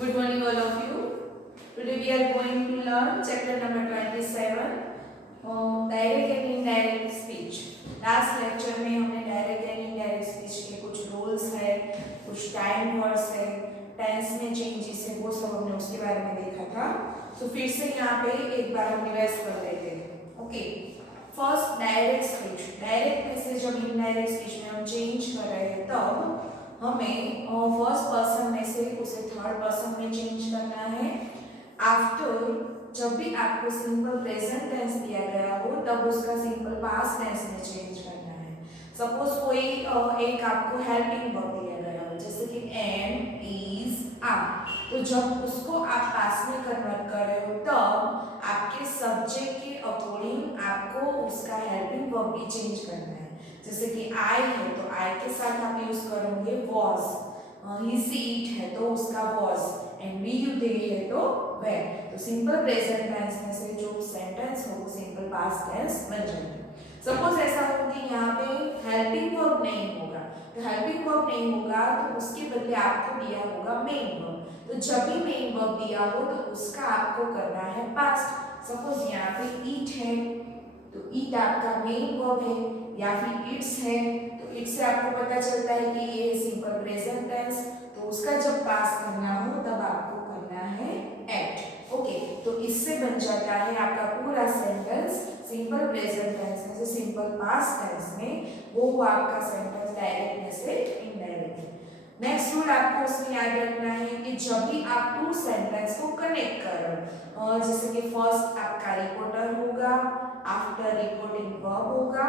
Good morning, all of you. Today we are going to learn chapter number 27, direct and indirect speech. Last lecture में हमने direct and indirect speech के कुछ rules है, कुछ time words है, tense में changes है, वो सब हमने उसके बारे में देखा था. तो फिर से यहाँ पे एक बार हम रिवाइज कर लेते हैं. Okay, first direct speech. Direct में से जब इनडायरेक्ट स्पीच में हम चेंज कर रहे हैं तब हमें फर्स्ट पर्सन में से उसे थर्ड पर्सन में चेंज करना है. आफ्टर जब भी आपको सिंपल प्रेजेंट टेंस दिया गया हो तब उसका सिंपल पास्ट टेंस में चेंज करना है. सपोज कोई एक आपको हेल्पिंग वर्ब दिया गया हो जैसे कि एम इज आर, तो जब उसको आप पास्ट में कन्वर्ट कर रहे हो तब आपके सब्जेक्ट के अकॉर्डिंग आपको उसका हेल्पिंग वर्ब भी चेंज करना है. जैसे कि आई है तो आई के साथ आप यूज करोगे वॉज, ही सी इट है तो उसका was, and we you they है तो वेर. तो सिंपल प्रेजेंट टेंस में से जो सेंटेंस हो वो सिंपल पास्ट टेंस बन जाएगा. सपोज ऐसा हो कि यहाँ पे हेल्पिंग वर्ब नहीं होगा, तो हेल्पिंग वर्ब नहीं होगा तो उसके बदले आपको दिया होगा मेन वर्ब. तो जब भी मेन वर्ब दिया हो तो उसका आपको करना है पास्ट. सपोज यहाँ पे ईट है तो ईट आपका मेन वर्ब है, या फिर इट्स है तो इट्स से आपको पता चलता है कि ये सिंपल प्रेजेंट टेंस, तो उसका जब पास करना हो तब आपको करना है एट. ओके, तो इससे बन जाता है आपका पूरा सेंटेंस सिंपल प्रेजेंट टेंस में से सिंपल पास्ट टेंस में, वो आपका सेंटेंस डायरेक्ट में से इनडायरेक्ट. नेक्स्ट रूल आपको उसमें याद रखना है कि जब भी आप टू सेंटेंस को कनेक्ट करो, जैसे कि फर्स्ट आपका रिपोर्टर होगा, आफ्टर रिपोर्टिंग वर्ब होगा,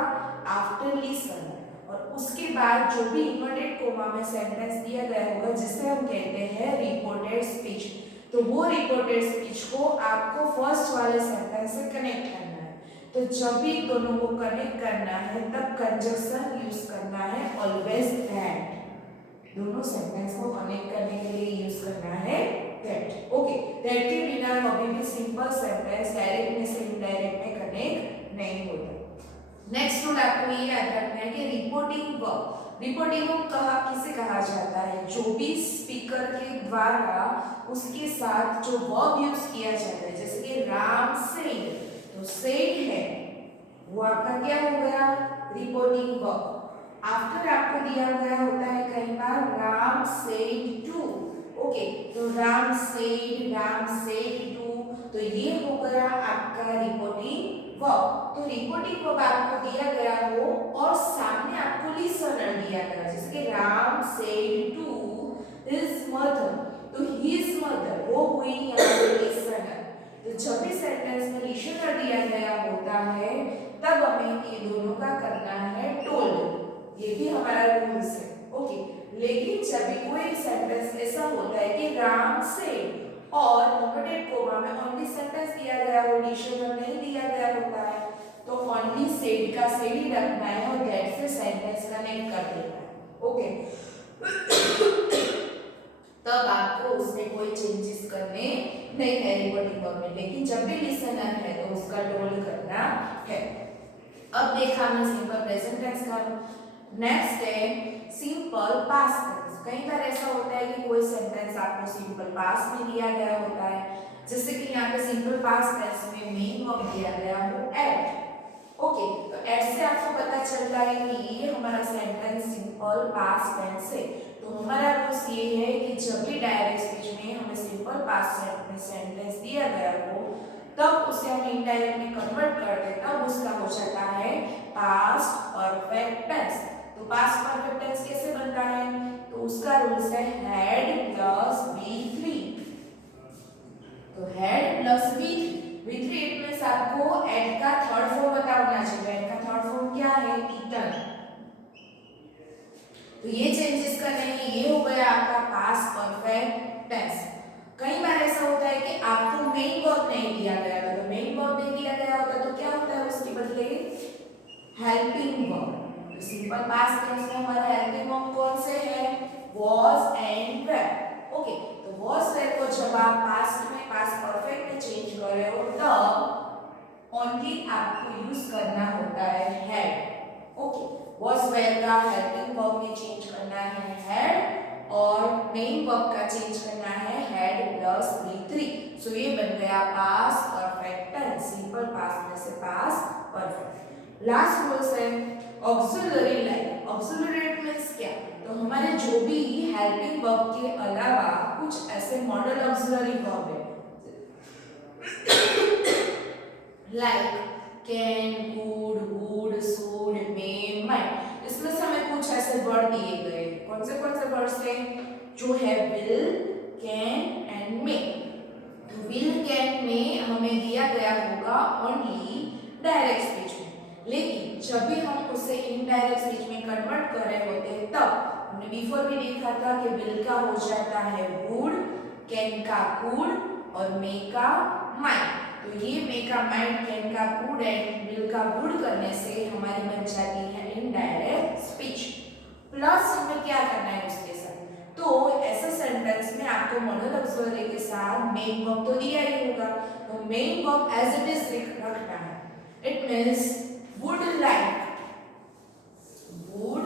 आफ्टर लिसन, और उसके बाद जो भी इन्वर्टेड कोमा में सेंटेंस दिया गया होगा जिसे हम कहते हैं रिपोर्टेड स्पीच, तो वो रिपोर्टेड स्पीच को आपको फर्स्ट वाले सेंटेंस से कनेक्ट करना है. तो जब भी दोनों को कनेक्ट करना है तब कंजक्शन यूज करना है ऑलवेज दैट. दोनों सेंटेंस को कनेक्ट करने के लिए यूज करना है दैट. ओके, दैट के बिना कभी भी सिंपल सेंटेंस डायरेक्ट में से इनडायरेक्ट में कनेक्ट नहीं होता. नेक्स्ट रूल आपको ये याद रखना है कि रिपोर्टिंग वर्ब, रिपोर्टिंग वर्ब किसे कहा जाता है, जो भी स्पीकर के द्वारा उसके साथ जो वर्ब यूज किया जाता है. जैसे कि राम सेड, तो सेड है वो आपका क्या हो गया, रिपोर्टिंग वर्ब. आफ्टर आपको दिया गया होता है कई बार राम सेड टू. ओके, तो राम सेड टू, तो ये हो गया आपका रिपोर्टिंग वर्ब. तो रिपोर्टिंग वर्ब आपको दिया गया हो और सामने आपको लिसनर दिया गया, जैसे कि Ram said to his mother, तो हिज मदर वो हुई यहाँ पे लिसनर. तो जब भी सेंटेंस में लिसनर दिया गया होता है तब हमें ये दोनों का करना है टोल्ड. ये भी हमारा रूल्स है. ओके, लेकिन जब भी कोई सेंटेंस ऐसा होता है कि राम से और इन्वर्टेड कोमा में ओनली सेंटेंस दिया गया हो, डिक्शनरी नहीं दिया गया होता है, तो ओनली सेड का सेड ही रखना है और दैट से सेंटेंस कनेक्ट कर देना है. ओके, तब आपको उसमें कोई चेंजेस करने नहीं है रिपोर्टिंग वर्ब में. लेकिन जब भी लिसनर है तो उसका टोल्ड करना है. अब देखा हमने सिंपल प्रेजेंट टेंस का. नेक्स्ट है सिंपल पास्ट टेंस. कई बार ऐसा होता है कि कोई सेंटेंस आपको सिंपल पास्ट में दिया गया होता है, जैसे कि यहाँ पे सिंपल पास्ट टेंस में मेन वर्ब दिया गया हो एट. ओके, तो एट से आपको पता चलता है कि ये हमारा सेंटेंस सिंपल पास्ट टेंस है. तो हमारा रूल्स ये है कि जब भी डायरेक्ट स्पीच में हमें सिंपल पास्ट में सेंटेंस दिया गया हो तब उसे हम इनडायरेक्ट में कन्वर्ट कर दें तब उसका हो जाता है पास्ट परफेक्ट टेंस. तो पास्ट परफेक्ट टेंस कैसे बनता है, तो उसका रूल्स है हैड प्लस V3. तो had plus V3 it means आपको एड का थर्ड फॉर्म बताना चाहिए. एड का थर्ड फॉर्म क्या है, ईटन. तो ये चेंजेस करने हैं, ये हो गया आपका पास्ट परफेक्ट टेंस. कई बार ऐसा होता है कि आपको मेन वर्ब नहीं दिया गया था, तो मेन वर्ब नहीं दिया गया होता तो क्या होता है उसके बदले helping verb. Simple past tense में हमारा हेल्पिंग वर्ब कौन से है, was एंड were. ओके, तो was were को जब आप पास्ट में पास्ट परफेक्ट में चेंज कर रहे हो तब ओनली आपको यूज करना होता है had. ओके, was were का हेल्पिंग वर्ब में चेंज करना है had और मेन वर्ब का चेंज करना है हैड प्लस V3। सो ये बन गया पास परफेक्ट टेंस, सिंपल पास्ट में से पास परफेक्ट। लास्ट रूल्स है ऑक्सिलरी लाइक। ऑक्सिलरी मींस क्या, तो हमारे जो भी हेल्पिंग वर्ब के अलावा कुछ ऐसे मॉडल ऑक्सिलरी वर्ब है like can, could, would, should, may, might. इसमें से हमें कुछ ऐसे वर्ड दिए गए। कौन से वर्ड्स है जो है विल, कैन एंड मे। तो विल, कैन, मे हमें दिया गया होगा ओनली डायरेक्ट स्पीच में, लेकिन जब भी हम उसे इनडायरेक्ट स्पीच में कन्वर्ट कर रहे होते हैं तब हमने बिफोर भी देखा था कि विल का हो जाता है वुड, कैन का कुड और मे का माइट। तो ये मे का माइट, कैन का कुड एंड विल का वुड करने से हमारी बन जाती है इनडायरेक्ट स्पीच। प्लस हमें क्या करना है उसके साथ, तो ऐसे सेंटेंस में आपको मॉडल ऑक्सिलरी के साथ मेन वर्ब तो दिया ही होगा, तो main verb as it is रखना है। It means would like, would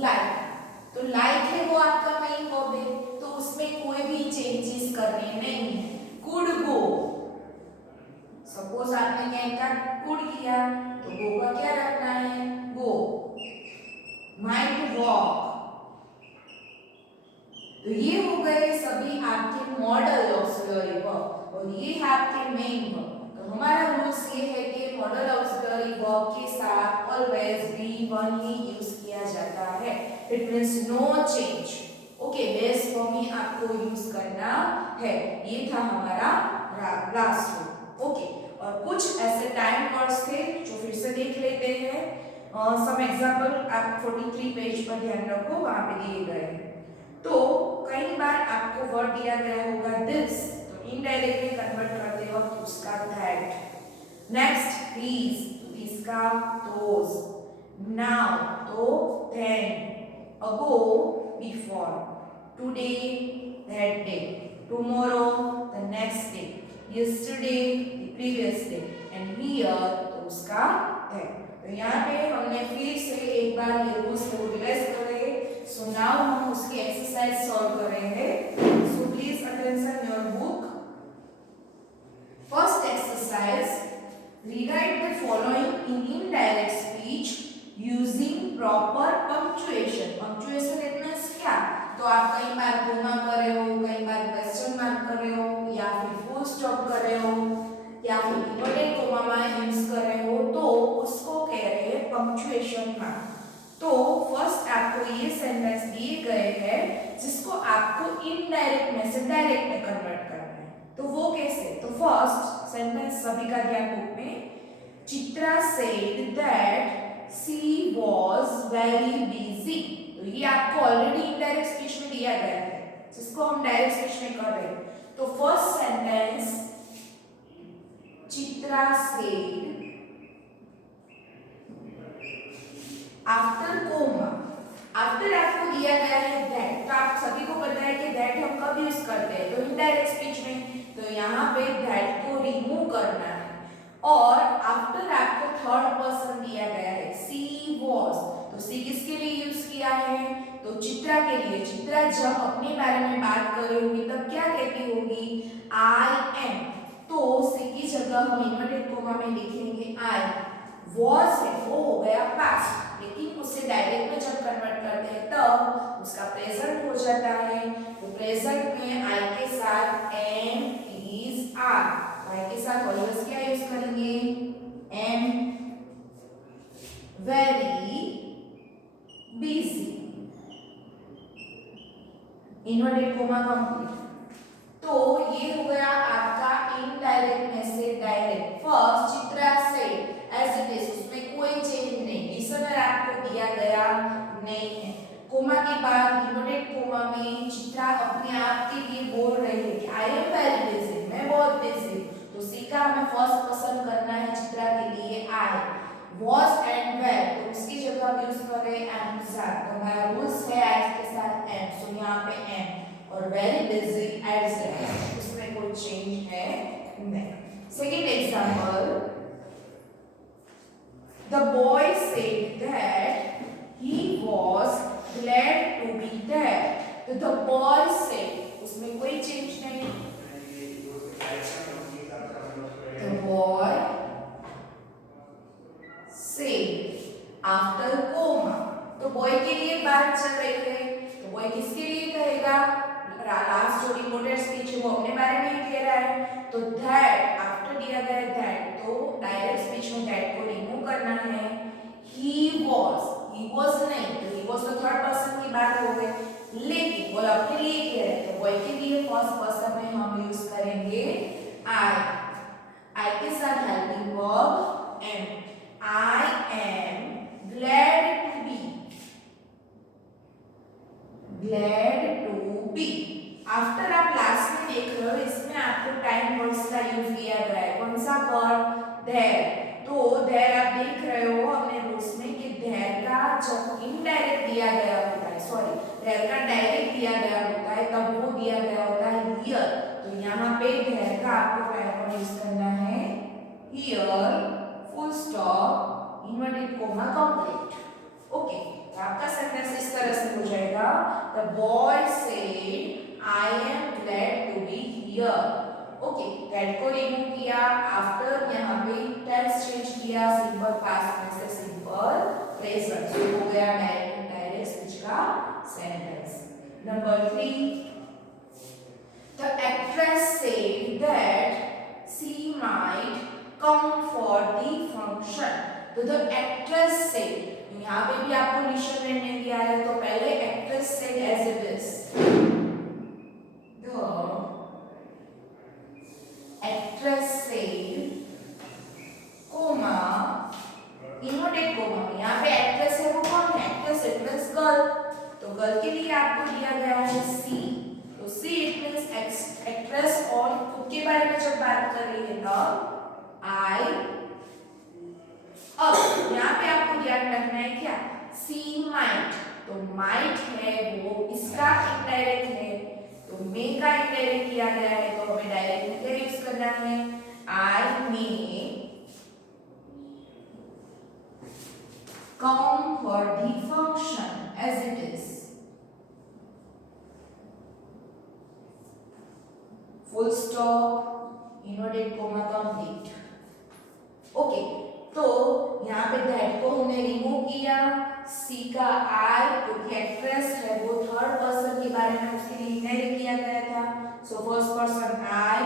like. तो लाइक है वो आपका मेन वर्ब है, तो उसमें कोई भी चेंजेस करने नहीं है। कुड गो, सपोज आपने कैन का कुड किया तो गो का क्या रखना है, गो। Might walk. तो ये हो गए सभी आपके मॉडल ऑक्सिलरी वर्ब और ये है आपके मेन वर्ब। तो हमारा रूल्स ये है कि मॉडल ऑक्सिलरी वर्ब के साथ ऑलवेज V1 ही यूज किया जाता है। It means no change. Okay, base form ही आपको यूज करना है। ये था हमारा लास्ट रूल। ओके, और कुछ ऐसे टाइम वर्ड्स थे जो फिर से देख लेते हैं। सम एग्जांपल आप 43 पेज पर ध्यान रखो, वहां पे दिए गए हैं। तो कई बार आपको वर्ड दिया गया होगा दिस, तो इनडायरेक्टली कन्वर्ट करते वक्त उसका दैट। नेक्स्ट प्लीज, तो इसका दोस। नाउ तो then, ago before, today that day, tomorrow the next day, yesterday the previous day and here तो उसका दैट। तो यहाँ पे हमने फिर से एक बार ये रूल्स को रिवाइज करे। सो नाउ हम उसकी एक्सरसाइज सॉल्व करेंगे। So please attention your book. First exercise, rewrite the following in indirect speech using proper punctuation. Punctuation it means क्या, तो आप कई बार कोमा कर रहे हो, कई बार क्वेश्चन मार्क कर रहे हो, या फिर फुल स्टॉप कर रहे हो, या फिर इन्वर्टेड कोमा में यूज कर रहे हो, तो उसको कह रहे हैं पंक्चुएशन मार्क। तो फर्स्ट आपको ये सेंटेंस दिए गए हैं जिसको आपको इनडायरेक्ट में से डायरेक्ट में कन्वर्ट करना है। तो वो कैसे, तो फर्स्ट सेंटेंस सभी का ध्यान बुक में। Chitra said that she was very busy. तो ये आपको ऑलरेडी इनडायरेक्ट स्पीच में दिया गया है जिसको हम डायरेक्ट स्पीच में कर रहे हैं। तो first sentence, Chitra said after comma. After आपको दिया गया है दैट, तो आप सभी को पता है कि दैट हम कब यूज करते हैं, तो इनडायरेक्ट स्पीच में। तो यहाँ पे दैट को रिमूव करना है। और आफ्टर आपको थर्ड पर्सन दिया गया है सी वॉज, तो सी किसके लिए यूज किया है, तो चित्रा के लिए। चित्रा जब अपने बारे में बात कर रही होगी तब क्या कहती होगी, आई एम। तो सी की जगह हम इन्वर्टेड कोमा में लिखेंगे आई। वॉज है वो हो गया पास्ट, लेकिन उसे डायरेक्ट में जब कन्वर्ट करते हैं तब उसका प्रेजेंट हो जाता है। तो प्रेजेंट में आई के साथ एम, इज, आर। आई के साथ ऑलवेज क्या यूज करेंगे, am very busy. Inverted coma complete. तो ये हो गया आपका इनडायरेक्ट में से डायरेक्ट। फर्स्ट चित्रा से एज इट इज, उसमें कोई चेंज नहीं, लिसनर आपको दिया गया नहीं है। कोमा के बाद इन्वर्टेड कोमा में चित्रा अपने आप के लिए बोल रही है कि आई एम वेरी बिजी, मैं बहुत बिजी। तो सी का हमें फर्स्ट पर्सन करना है चित्रा के लिए आई। वॉज एंड वेर, तो उसकी जगह हम यूज कर रहे हैं एम के साथ। तो हमारा रूल्स है आई के साथ एम, सो यहाँ पे एम। और वेरी बिजी एज उसमें कोई चेंज है नहीं। Second example, the boy said that he was glad to be there. तो द द बॉय सेड, उसमें कोई चेंज नहीं। The boy said after comma, तो बॉय के लिए बात चल रही है, तो बॉय किसके लिए कहेगा, लास्ट जो रिपोर्टेड स्पीच है वो अपने बारे में ही कह रहा है, तो दैट आफ्टर दिया गया दैट, तो डायरेक्ट स्पीच में दैट को रिमूव करना है। ही वाज नहीं, तो ही वाज तो थर्ड पर्सन की बात हो गई, लेकिन वो अपने लिए कह रहे हैं, तो बॉय के लिए फर्स्ट पर्सन में हम यूज करेंगे आई के साथ helping verb am. I am glad to be. After आप लास्ट में देख रहे हो, इसमें आपको टाइम वर्ड्स का यूज किया गया है, कौन सा वर्ड, देयर। तो देयर आप देख रहे हो अपने रूल्स में कि देयर का जब इनडायरेक्ट दिया गया होता है, सॉरी देयर का डायरेक्ट दिया गया होता है तब वो दिया गया होता है हियर, तो यहाँ पे देयर का आपको टाइम वर्ड यूज करना है here, full stop, inverted comma, complete. Okay, आपका सेंटेंस इस तरह से हो जाएगा, the boy said I am glad to be here. Okay, that को रिमूव किया, आफ्टर यहाँ पे टेंस चेंज किया, सिंपल पास्ट में से सिंपल प्रेजेंट, तो हो गया डायरेक्ट इनडायरेक्ट स्पीच का sentence. Number 3, the actress said that she might come for the function, तो द एक्ट्रेस सेड, यहाँ पे भी आपको निश्चय नहीं दिया है, तो पहले actress said as it is, the actress said comma, inverted comma, यहाँ पे एक्ट्रेस है वो कौन है, एक्ट्रेस इट मींस गर्ल, तो गर्ल के लिए आपको दिया गया है सी, तो सी इट मींस एक्ट्रेस, और खुद के बारे में जब बात कर रही है तब आई। अब यहाँ पे आपको ध्यान रखना है क्या, सी माइट, तो माइट है वो इसका इनडायरेक्ट है, तो मे का इनडायरेक्ट किया गया है, तो हमें डायरेक्ट में क्या यूज करना है, I may come for the function as it is, full stop, inverted comma, complete. Okay, तो यहाँ पे दैट को हमने रिमूव किया, सी का आई, क्योंकि एक्ट्रेस है वो थर्ड पर्सन के बारे में उसके लिए इनडायरेक्ट किया गया था, so first person I,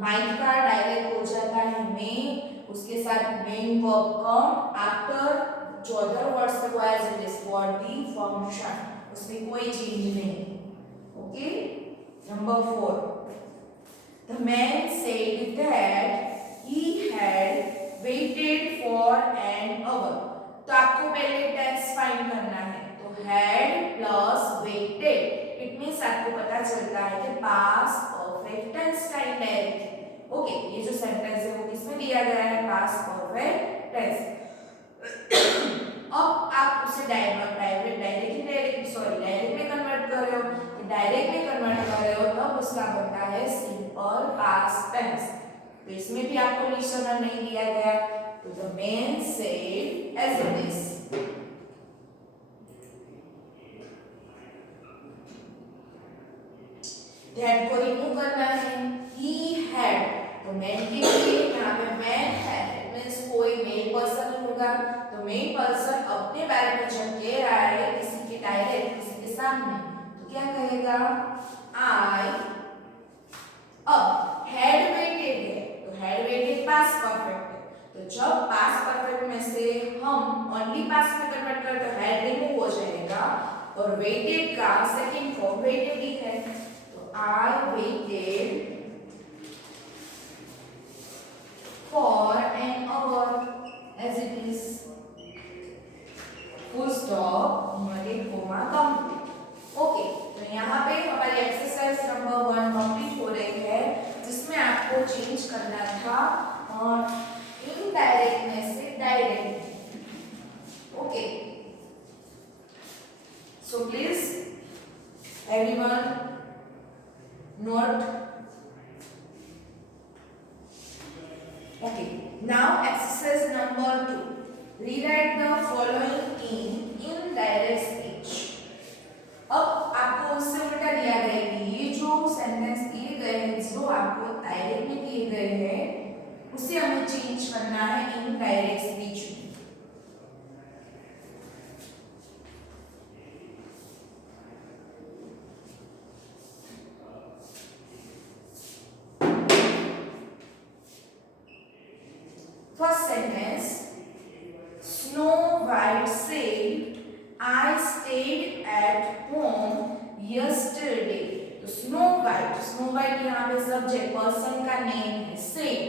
might का डायरेक्ट हो जाता है मे, उसके साथ मेन वर्ब कम, आफ्टर जो अदर वर्ड्स है वो as it is for the function, उसमें कोई चेंज नहीं। Okay, number 4, the man said that he had waited for an hour, तो आपको पहले टेंस फाइंड करना है, तो had plus waited, it means आपको पता चलता है कि पास्ट परफेक्ट टेंस का इनडायरेक्ट। ओके, ये जो सेंटेंस है वो किसमें दिया गया है, पास्ट परफेक्ट टेंस। अब आप उसे डायरेक्ट में कन्वर्ट कर रहे हो, डायरेक्ट में कन्वर्ट कर रहे हो तब उसका बनता है सिंपल पास्ट टेंस, तो इसमें भी आपको लिसनर नहीं दिया गया, तो the man said as it is. That को रिमूव करना है, ही हैड, तो मैन के लिए यहाँ पे मैन हैड, इट मींस कोई मेल पर्सन होगा, तो मेल पर्सन अपने बारे में जब कह रहा है किसी के डायरेक्ट, किसी के सामने, तो क्या कहेगा, आई। अब हैड वेटेड है, हैड वेटेड पास्ट परफेक्ट है, तो जब पास्ट परफेक्ट में से हम ओनली पास्ट में कन्वर्ट करें तो हैड रिमूव हो जाएगा, और वेटेड का सेकंड फॉर्म वेटेड ही है, तो I waited for an hour as it is, full stop, inverted comma, complete. Okay, तो यहाँ पे हमारी एक्सरसाइज नंबर 1 कंप्लीट हो रही है, जिसमें आपको चेंज करना था इनडायरेक्ट में से direct. Okay, so please everyone note. Okay, now exercise number 2, rewrite the following in indirect speech. अब आपको उससे उल्टा आपको डायरेक्ट में दिए गए हैं उसे हमें चेंज करना है इनडायरेक्ट स्पीच में। First sentence, Snow White said, I stayed at home yesterday. तो Snow White यहाँ पे सब्जेक्ट पर्सन का नेम है, said।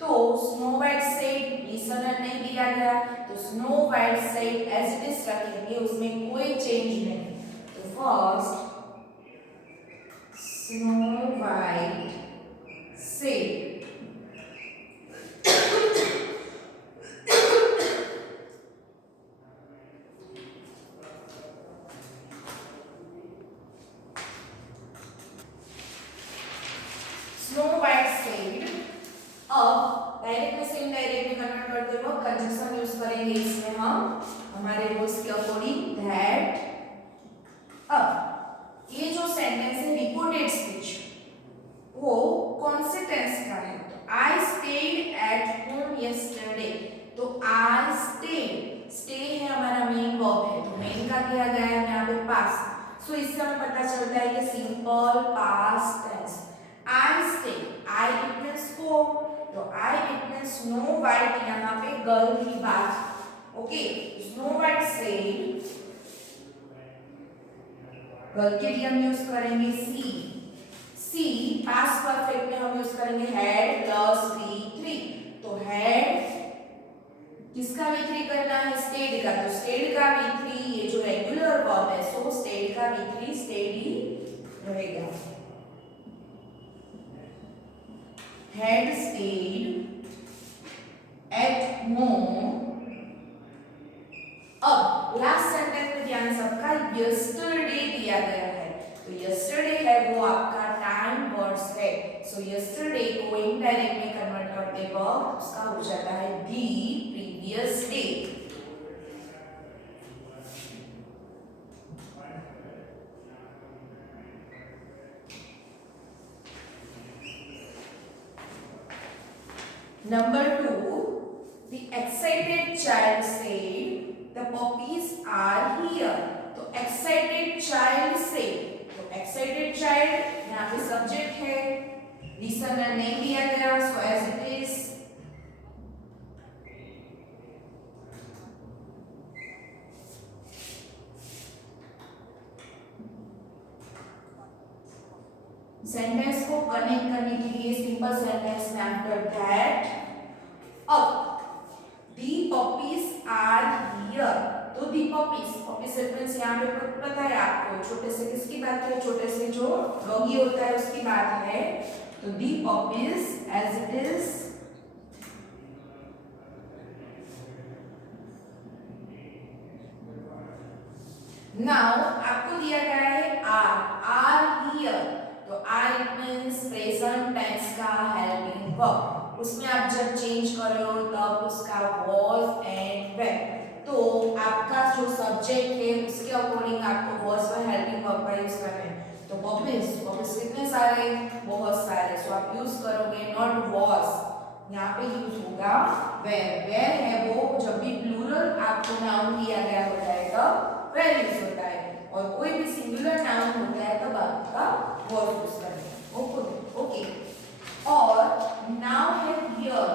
तो Snow White said लिसनर नहीं दिया गया, तो Snow White said as it is रखेंगे, उसमें कोई चेंज नहीं। तो first Snow White said, Snow White said। अब डायरेक्ट में से इनडायरेक्ट में कन्वर्ट करते वक्त कंजंक्शन यूज करेंगे इसमें हम हमारे रूल्स के अकॉर्डिंग दैट। अब ये जो सेंटेंस है रिपोर्टेड स्पीच, वो कौन से टेंस का है? तो I stayed at home yesterday. तो आई स्टे है हमारा मेन वर्ब है, तो मेन का दिया गया है यहाँ पे पास्ट। सो इससे हमें पता चलता है कि simple past tense. I stay, I it means home, तो I it means snow white यहाँ पे गर्ल की बात। ओके, स्नो वाइट से गर्ल के लिए हम यूज करेंगे सी पास्ट परफेक्ट में हम यूज करेंगे हैड प्लस V3। तो हैड किसका V3 करना है? स्टेड का। तो स्टेड का V3 ये जो रेगुलर वर्ब है, सो स्टेड का V3 स्टेड ही रहेगा। had stayed at home। अब लास्ट सेंटेंस में ध्यान सबका yesterday दिया गया है, तो yesterday है वो आपका टाइम वर्ड्स है। सो yesterday को इनडायरेक्ट में कन्वर्ट करते वक्त उसका हो जाता है the previous day। Number 2, the excited child said, the puppies are here। तो excited child said, तो excited child यहाँ पे सब्जेक्ट है, लिसनर नहीं दिया गया, so as it is। Sentence को कनेक्ट करने के लिए सिंपल सेंटेंस में आफ्टर दैट। अब दी पपीज आर हियर। तो दी पपीज सेंटेंस यहाँ पे पता है आपको, छोटे से किसकी बात है? छोटे से जो डॉगी होता है उसकी बात है। तो the puppies as it is now आपको दिया गया है आर हियर। तो are it means present tense का हेल्पिंग वर्ब, उसमें आप जब चेंज करो तब उसका was एंड when। तो आपका जो सब्जेक्ट है उसके अकॉर्डिंग आपको was व हेल्पिंग वर्ब का यूज करना है। तो पपीज कितने सारे? बहुत सारे। सो आप यूज करोगे नॉट was, यहाँ पे यूज होगा where है वो जब भी प्लूरल आपको नाउन दिया गया होता है तब where यूज होता है, और कोई भी सिंगुलर नाउन होता है तब आपका was यूज करेंगे। ओके, और नाउ है हियर।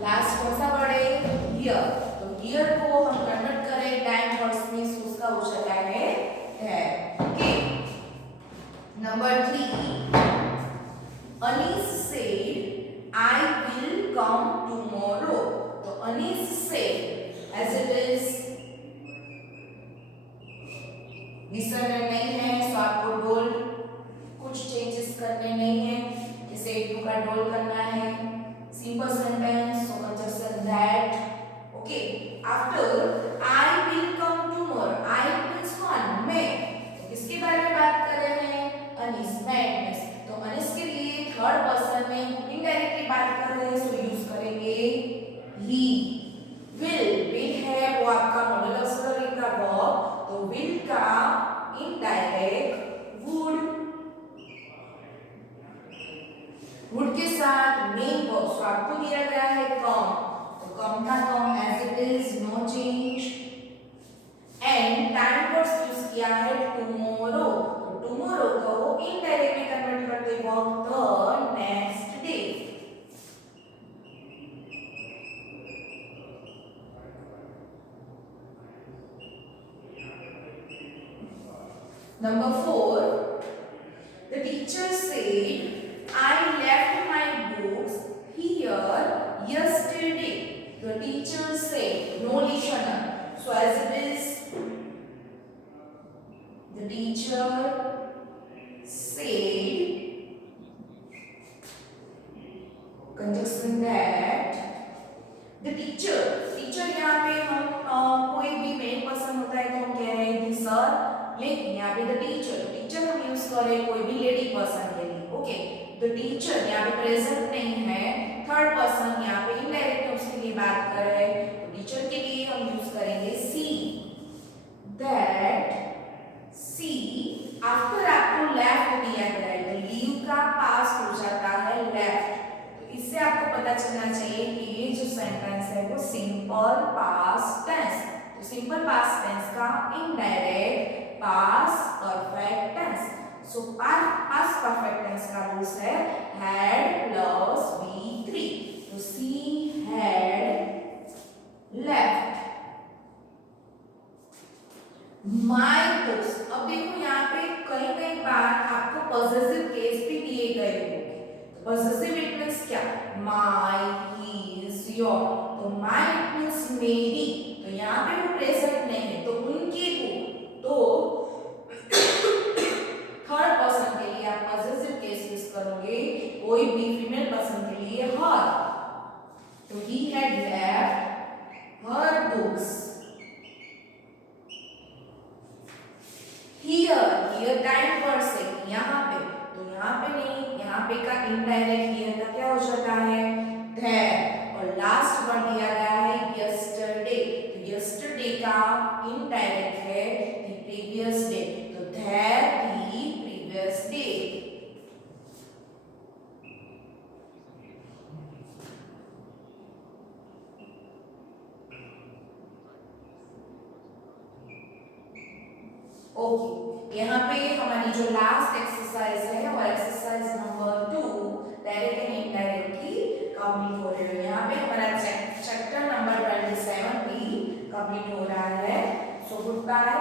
लास्ट कौन सा वर्ड है? हियर। तो हियर को हम कन्वर्ट करें टाइम वर्ड्स में, सो उसका हो जाता है that. Okay, number 3, Anees said I will come tomorrow. तो Anees said as it is listener नहीं है, सो आपको डोल कुछ चेंजेस करने नहीं है, जैसे टू का डोल करना है। Simple sentence, so conjunction that. Okay, after I will come tomorrow, I means कौन? मैं। तो किसके बारे में बात कर रहे हैं? अनीस, मैं। तो अनीस के लिए थर्ड पर्सन में इनडायरेक्टली बात कर रहे हैं, सो यूज करेंगे ही। विल है वो आपका मॉडल ऑक्सिलरी का वर्ब, तो विल का indirect would. Main verb, so आपको दिया गया है कम, तो कम का come as it is, no change. And time verbs use किया है टुमारो, तो टुमारो को इनडायरेक्ट में कन्वर्ट करते verb the next day. Number 4, the teacher said, I left my books here yesterday. The teacher said, no listener. So as it is, the teacher said, conjunction that, the teacher यहाँ पे हम कोई भी main person होता है तो हम कह रहे हैं सर, लेकिन यहाँ पे द टीचर हम यूज करें कोई भी लेडी पर्सन के लिए। ओके, द टीचर यहाँ पे प्रेजेंट नहीं है, थर्ड पर्सन यहाँ पे इनडायरेक्ट उसके लिए बात कर रहे हैं, तो टीचर के लिए हम यूज करेंगे सी। दैट सी आफ्टर आपको लेफ्ट दिया गया है तो लीव का पास्ट हो जाता है लेफ्ट, तो इससे आपको पता चलना चाहिए कि ये जो सेंटेंस है वो सिंपल पास्ट टेंस, तो सिंपल पास्ट टेंस का indirect past perfect tense. So past perfect tense का रूल्स है had प्लस V3, तो सी had left my books। अब देखो यहाँ पे कई बार आपको पॉसेसिव केस भी दिए गए होंगे, तो पॉसेसिव इट मींस क्या, my, his, your, तो my इट मींस मेरी, तो यहाँ पे वो प्रेजेंट नहीं है तो उनकी बुक, तो थर्ड पर्सन के लिए आप पॉसेसिव केस यूज करोगे, कोई भी फीमेल पर्सन के लिए हर, तो he had left her books here time words है यहाँ पे, तो यहाँ पे नहीं, यहाँ पे का इनडायरेक्ट हियर का क्या हो जाता है there, और लास्ट वर्ड दिया गया है yesterday, तो yesterday का इनडायरेक्ट है the previous day, तो there the previous day। Okay, यहाँ पे हमारी जो लास्ट एक्सरसाइज है वो exercise number 2 direct and indirect की कंप्लीट हो रही है। यहाँ पे हमारा चैप्टर नंबर 27 भी कंप्लीट हो रहा है। So good bye.